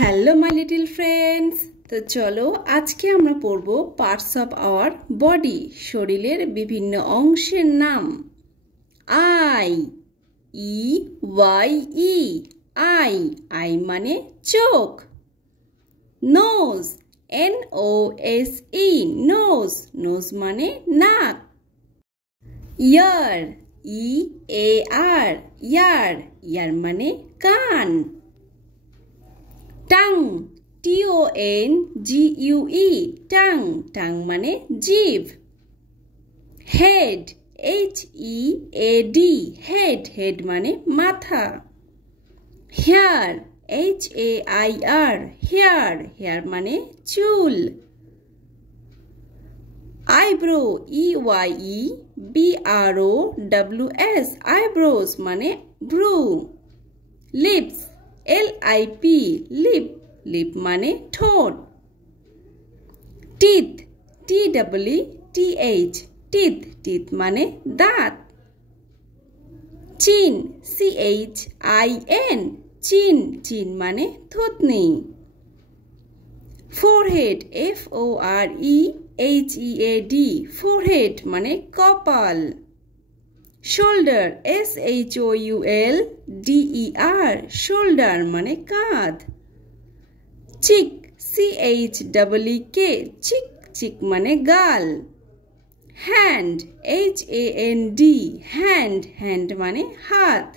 Hello my little friends, তো চলো আজকে আমরা পড়ব পার্টস অফ আওয়ার বডি, শরীরের বিভিন্ন অংশের নাম। Eye, E Y E, eye, eye মানে চোখ। Nose, N O S E, nose, nose মানে নাক। ইয়ার, ই এ আর, ইয়ার, ইয়ার মানে কান। টাং, TONGUE, টাং, টাং মানে জিভ। হেড, HEAD, হেড, হেড মানে মাথা। হেয়ার, HAIR, হেয়ার, হেয়ার মানে চুল। আইব্রো, EYEBROWS, আইব্রোস মানে ভ্রু। লিপস, LIP, লিপ, লিপ মানে ঠোঁট। টিথ, TEETH, টিথ, টিথ মানে দাঁত। চিন, CHIN, চিন, চিন মানে থুতনি। ফোরহেড, FOREHEAD, ফোরহেড মানে কপাল। শোল্ডার, SHOULDER, শোল্ডার মানে কাঁধ। চিক, CHEEK, চিক, চিক মানে গাল। হ্যান্ড, HAND, হ্যান্ড, হ্যান্ড মানে হাত।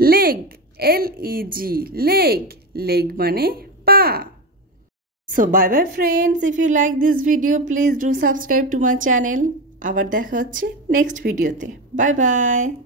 লেগ, LEG, লেগ, লেগ মানে পা। So bye bye friends, if you like this video please do subscribe to my channel. আবার দেখা হচ্ছে নেক্সট ভিডিওতে। Bye bye.